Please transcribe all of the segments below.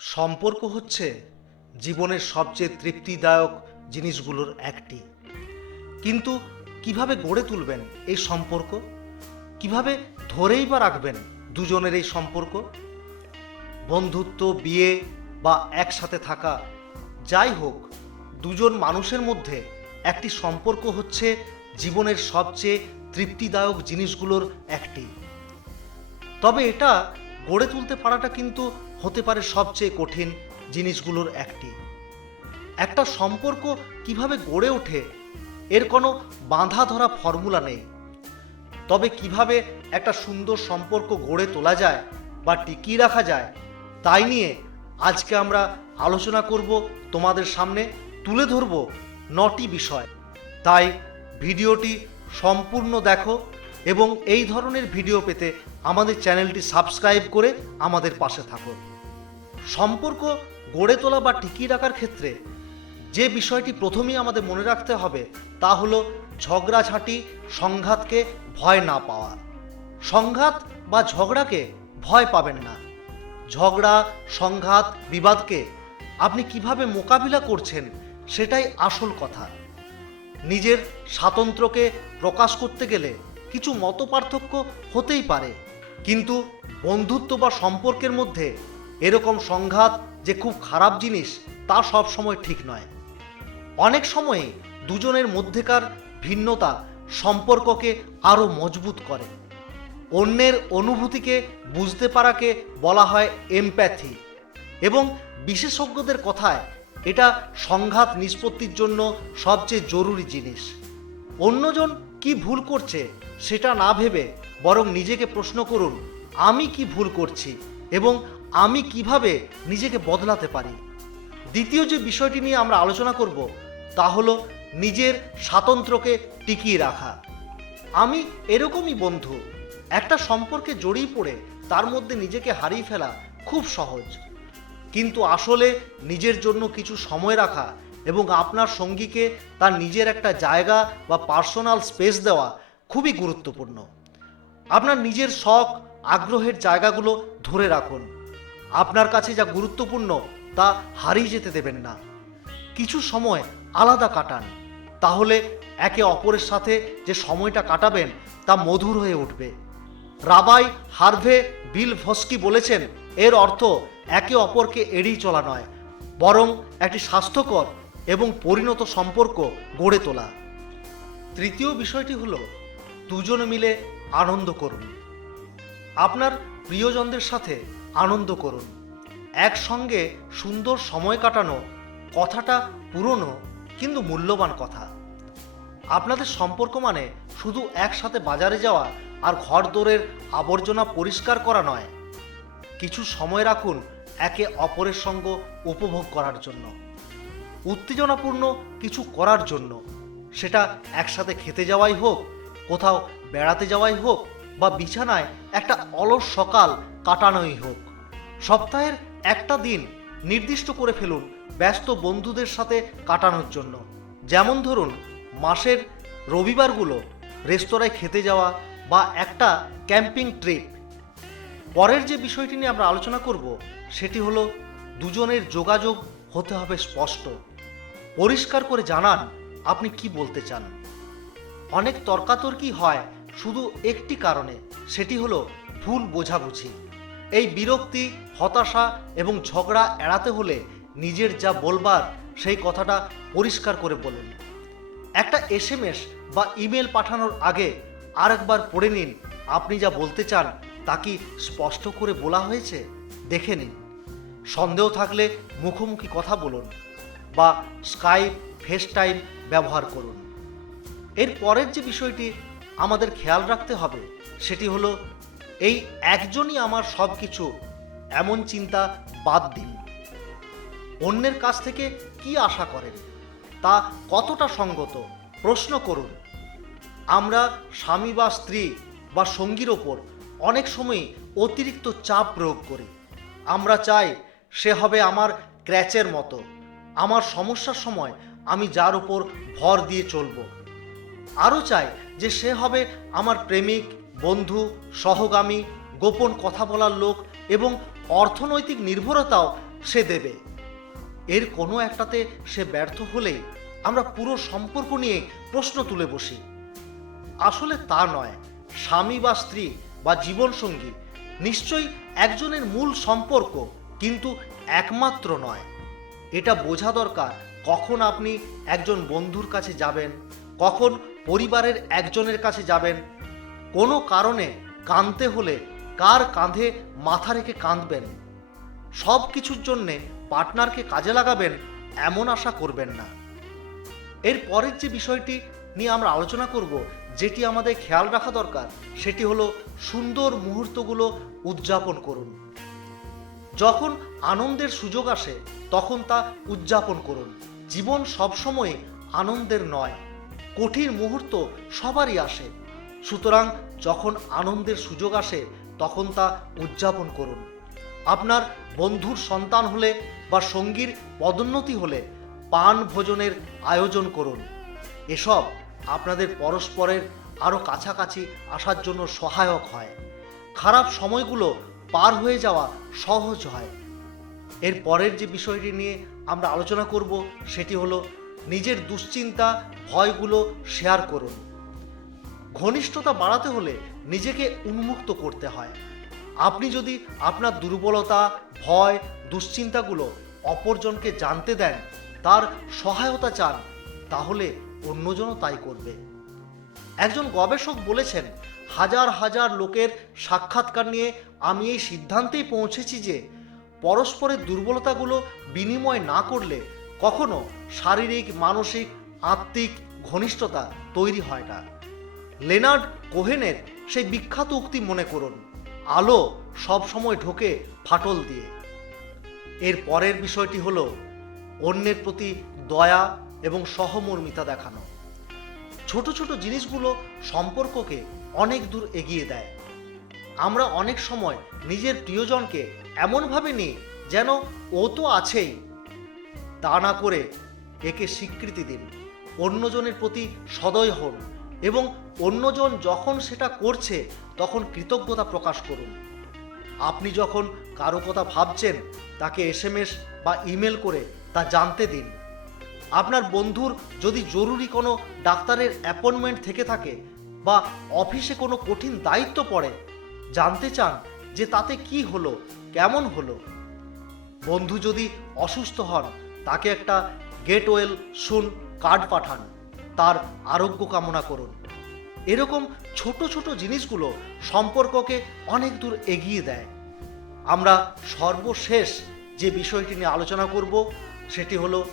সম্পর্ক হচ্ছে জীবনের সবচেয়ে তৃপ্তিদায়ক জিনিসগুলোর একটি। কিন্তু কীভাবে গড়ে তুলবেন এই সম্পর্ক? কীভাবে ধরেই বা রাখবেন দুজনের এই সম্পর্ক? বন্ধুত্ব, বিয়ে বা একসাথে থাকা, যাই হোক, দুজন মানুষের মধ্যে একটি সম্পর্ক হচ্ছে জীবনের সবচেয়ে তৃপ্তিদায়ক জিনিসগুলোর একটি। তবে এটা গড়ে তুলতে পারাটা কিন্তু হতে পারে সবচেয়ে কঠিন জিনিসগুলোর একটি। একটা সম্পর্ক কীভাবে গড়ে ওঠে, এর কোনো বাঁধা ধরা ফর্মুলা নেই। তবে কীভাবে একটা সুন্দর সম্পর্ক গড়ে তোলা যায় বা টিকিয়ে রাখা যায়, তাই নিয়ে আজকে আমরা আলোচনা করব তোমাদের সামনে তুলে ধরব নটি বিষয়। তাই ভিডিওটি সম্পূর্ণ দেখো এবং এই ধরনের ভিডিও পেতে আমাদের চ্যানেলটি সাবস্ক্রাইব করে আমাদের পাশে থাকো। সম্পর্ক গড়ে তোলা বা টিকিয়ে রাখার ক্ষেত্রে যে বিষয়টি প্রথমেই আমাদের মনে রাখতে হবে তা হলো ঝগড়াঝাঁটি, সংঘাতকে ভয় না পাওয়া। সংঘাত বা ঝগড়াকে ভয় পাবেন না। ঝগড়া, সংঘাত, বিবাদকে আপনি কীভাবে মোকাবিলা করছেন সেটাই আসল কথা। নিজের স্বাতন্ত্র্যকে প্রকাশ করতে গেলে কিছু মতপার্থক্য হতেই পারে। কিন্তু বন্ধুত্ব বা সম্পর্কের মধ্যে এরকম সংঘাত যে খুব খারাপ জিনিস, তা সব সময় ঠিক নয়। অনেক সময়ে দুজনের মধ্যেকার ভিন্নতা সম্পর্ককে আরও মজবুত করে। অন্যের অনুভূতিকে বুঝতে পারাকে বলা হয় এমপ্যাথি এবং বিশেষজ্ঞদের কথায় এটা সংঘাত নিষ্পত্তির জন্য সবচেয়ে জরুরি জিনিস। অন্যজন কি ভুল করছে সেটা না ভেবে বরং নিজেকে প্রশ্ন করুন, আমি কি ভুল করছি এবং আমি কীভাবে নিজেকে বদলাতে পারি? দ্বিতীয় যে বিষয়টি নিয়ে আমরা আলোচনা করব, তা হলো নিজের স্বাতন্ত্র্যকে টিকিয়ে রাখা। আমি এরকমই বন্ধু, একটা সম্পর্কে জড়িয়ে পড়ে তার মধ্যে নিজেকে হারিয়ে ফেলা খুব সহজ। কিন্তু আসলে নিজের জন্য কিছু সময় রাখা এবং আপনার সঙ্গীকে তার নিজের একটা জায়গা বা পার্সোনাল স্পেস দেওয়া খুবই গুরুত্বপূর্ণ। আপনার নিজের শখ, আগ্রহের জায়গাগুলো ধরে রাখুন। আপনার কাছে যা গুরুত্বপূর্ণ তা হারিয়ে যেতে দেবেন না। কিছু সময় আলাদা কাটান, তাহলে একে অপরের সাথে যে সময়টা কাটাবেন তা মধুর হয়ে উঠবে। রাবাই হার্ভে বিল ভস্কি বলেছেন, এর অর্থ একে অপরকে এড়িয়ে চলা নয়, বরং একটি স্বাস্থ্যকর এবং পরিণত সম্পর্ক গড়ে তোলা। তৃতীয় বিষয়টি হল, দুজনে মিলে আনন্দ করুন। আপনার প্রিয়জনদের সাথে আনন্দ করুন। একসঙ্গে সুন্দর সময় কাটানো কথাটা পুরনো কিন্তু মূল্যবান কথা। আপনাদের সম্পর্ক মানে শুধু একসাথে বাজারে যাওয়া আর ঘর দোরের আবর্জনা পরিষ্কার করা নয়। কিছু সময় রাখুন একে অপরের সঙ্গ উপভোগ করার জন্য। উত্তেজনাপূর্ণ কিছু করার জন্য। সেটা একসাথে খেতে যাওয়াই হোক, কোথাও বেড়াতে যাওয়াই হোক বা বিছানায় একটা অলস সকাল কাটানোই হোক। সপ্তাহের একটা দিন নির্দিষ্ট করে ফেলুন ব্যস্ত বন্ধুদের সাথে কাটানোর জন্য। যেমন ধরুন, মাসের রবিবারগুলো রেস্তোরাঁয় খেতে যাওয়া বা একটা ক্যাম্পিং ট্রিপ। পরের যে বিষয়টি নিয়ে আমরা আলোচনা করব, সেটি হলো দুজনের যোগাযোগ হতে হবে স্পষ্ট। পরিষ্কার করে জানান আপনি কি বলতে চান। অনেক তর্কাতর্কি হয় শুধু একটি কারণে, সেটি হলো ভুল বোঝাবুঝি। এই বিরক্তি, হতাশা এবং ঝগড়া এড়াতে হলে নিজের যা বলবার সেই কথাটা পরিষ্কার করে বলুন। একটা এসএমএস বা ইমেল পাঠানোর আগে আরেকবার পড়ে নিন, আপনি যা বলতে চান তা কি স্পষ্ট করে বলা হয়েছে? দেখে নিন। সন্দেহ থাকলে মুখোমুখি কথা বলুন বা স্কাইপ ফেস টাইম ব্যবহার করুন। এর পরের যে বিষয়টি আমাদের খেয়াল রাখতে হবে, সেটি হলো এই একজনই আমার সব কিছু এমন চিন্তা বাদ দিন। অন্যের কাছ থেকে কি আশা করেন? তা কতটা সঙ্গত? প্রশ্ন করুন। আমরা স্বামী বা স্ত্রী বা সঙ্গীর ওপর অনেক সময় অতিরিক্ত চাপ প্রয়োগ করি। আমরা চাই সে হবে আমার ক্র্যাচের মতো। আমার সমস্যার সময় আমি যার উপর ভর দিয়ে চলবো। আরও চাই যে সে হবে আমার প্রেমিক, বন্ধু, সহগামী, গোপন কথা বলার লোক এবং অর্থনৈতিক নির্ভরতাও সে দেবে। এর কোনো একটাতে সে ব্যর্থ হলেই আমরা পুরো সম্পর্ক নিয়ে প্রশ্ন তুলে বসি। আসলে তা নয়, স্বামী বা স্ত্রী বা জীবনসঙ্গী নিশ্চয়ই একজনের মূল সম্পর্ক, কিন্তু একমাত্র নয়। এটা বোঝা দরকার কখন আপনি একজন বন্ধুর কাছে যাবেন, কখন পরিবারের একজনের কাছে যাবেন। কোনো কারণে কাঁদতে হলে কার কাঁধে মাথা রেখে কাঁদবেন? সব কিছুর জন্যে পার্টনারকে কাজে লাগাবেন এমন আশা করবেন না। এর পরের যে বিষয়টি নিয়ে আমরা আলোচনা করব, যেটি আমাদের খেয়াল রাখা দরকার, সেটি হলো সুন্দর মুহূর্তগুলো উদযাপন করুন। যখন আনন্দের সুযোগ আসে, তখন তা উদযাপন করুন। জীবন সবসময় আনন্দের নয়। কঠিন মুহূর্ত সবারই আসে। সুতরাং যখন আনন্দের সুযোগ আসে, তখন তা উদযাপন করুন। আপনার বন্ধুর সন্তান হলে বা সঙ্গীর পদোন্নতি হলে পান ভোজনের আয়োজন করুন। এসব আপনাদের পরস্পরের আরও কাছাকাছি আসার জন্য সহায়ক হয়। খারাপ সময়গুলো পার হয়ে যাওয়া সহজ হয়। এর পরের যে বিষয়টি নিয়ে আমরা আলোচনা করব, সেটি হলো নিজের দুশ্চিন্তা, ভয়গুলো শেয়ার করুন। ঘনিষ্ঠতা বাড়াতে হলে নিজেকে উন্মুক্ত করতে হয়। আপনি যদি আপনার দুর্বলতা, ভয়, দুশ্চিন্তাগুলো অপরজনকে জানতে দেন, তার সহায়তা চান, তাহলে অন্যজনও তাই করবে। একজন গবেষক বলেছেন, হাজার হাজার লোকের সাক্ষাৎকার নিয়ে আমি এই সিদ্ধান্তেই পৌঁছেছি যে, পরস্পরের দুর্বলতাগুলো বিনিময় না করলে কখনো শারীরিক, মানসিক, আত্মিক ঘনিষ্ঠতা তৈরি হয় না। লেনার্ড কোহেনের সেই বিখ্যাত উক্তি মনে করুন, আলো সব সময় ঢোকে ফাটল দিয়ে। এর পরের বিষয়টি হল অন্যের প্রতি দয়া এবং সহমর্মিতা দেখানো। ছোট ছোট জিনিসগুলো সম্পর্ককে অনেক দূর এগিয়ে দেয়। আমরা অনেক সময় নিজের প্রিয়জনকে এমনভাবে নিই যেন ও তো আছেই তা না করে একে স্বীকৃতি দিন। অন্যজনের প্রতি সদয় হন এবং অন্যজন যখন সেটা করছে, তখন কৃতজ্ঞতা প্রকাশ করুন। আপনি যখন কারও কথা ভাবছেন, তাকে এসএমএস বা ইমেল করে তা জানতে দিন। আপনার বন্ধুর যদি জরুরি কোনো ডাক্তারের অ্যাপয়েন্টমেন্ট থেকে থাকে বা অফিসে কোনো কঠিন দায়িত্ব পড়ে, জানতে চান যে তাতে কি হলো, কেমন হলো। বন্ধু যদি অসুস্থ হন তাকে একটা গেট ওয়েল শুন কার্ড পাঠান, তার আরোগ্য কামনা করুন। এরকম ছোট ছোট জিনিসগুলো সম্পর্ককে অনেক দূর এগিয়ে দেয়। আমরা সর্বশেষ যে বিষয়টি নিয়ে আলোচনা করব, সেটি হলো,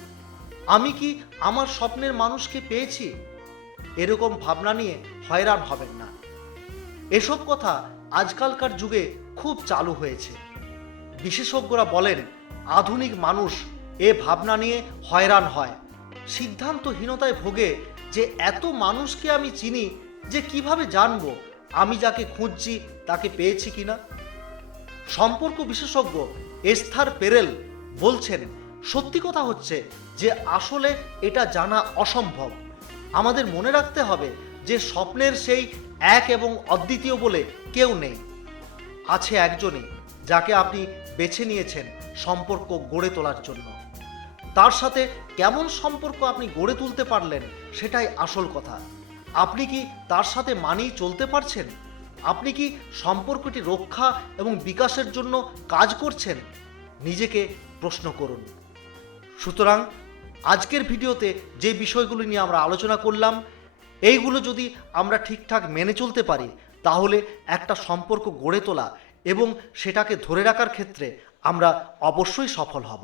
আমি কি আমার স্বপ্নের মানুষকে পেয়েছি? এরকম ভাবনা নিয়ে হয়রান হবেন না। এসব কথা আজকালকার যুগে খুব চালু হয়েছে। বিশেষজ্ঞরা বলেন, আধুনিক মানুষ এ ভাবনা নিয়ে হয়রান হয়। সিদ্ধান্তহীনতায় ভোগে যে এত মানুষকে আমি চিনি, যে কীভাবে জানব আমি যাকে খুঁজছি, তাকে পেয়েছি কিনা? সম্পর্ক বিশেষজ্ঞ এস্থার পেরেল বলছেন, সত্যি কথা হচ্ছে যে আসলে এটা জানা অসম্ভব। আমাদের মনে রাখতে হবে যে স্বপ্নের সেই এক এবং অদ্বিতীয় বলে কেউ নেই। আছে একজনই, যাকে আপনি বেছে নিয়েছেন সম্পর্ক গড়ে তোলার জন্য। তার সাথে কেমন সম্পর্ক আপনি গড়ে তুলতে পারলেন সেটাই আসল কথা। আপনি কি তার সাথে মানিয়ে চলতে পারছেন? আপনি কি সম্পর্কটি রক্ষা এবং বিকাশের জন্য কাজ করছেন? নিজেকে প্রশ্ন করুন। সুতরাং আজকের ভিডিওতে যে বিষয়গুলো নিয়ে আমরা আলোচনা করলাম, এইগুলো যদি আমরা ঠিকঠাক মেনে চলতে পারি, তাহলে একটা সম্পর্ক গড়ে তোলা এবং সেটাকে ধরে রাখার ক্ষেত্রে আমরা অবশ্যই সফল হব।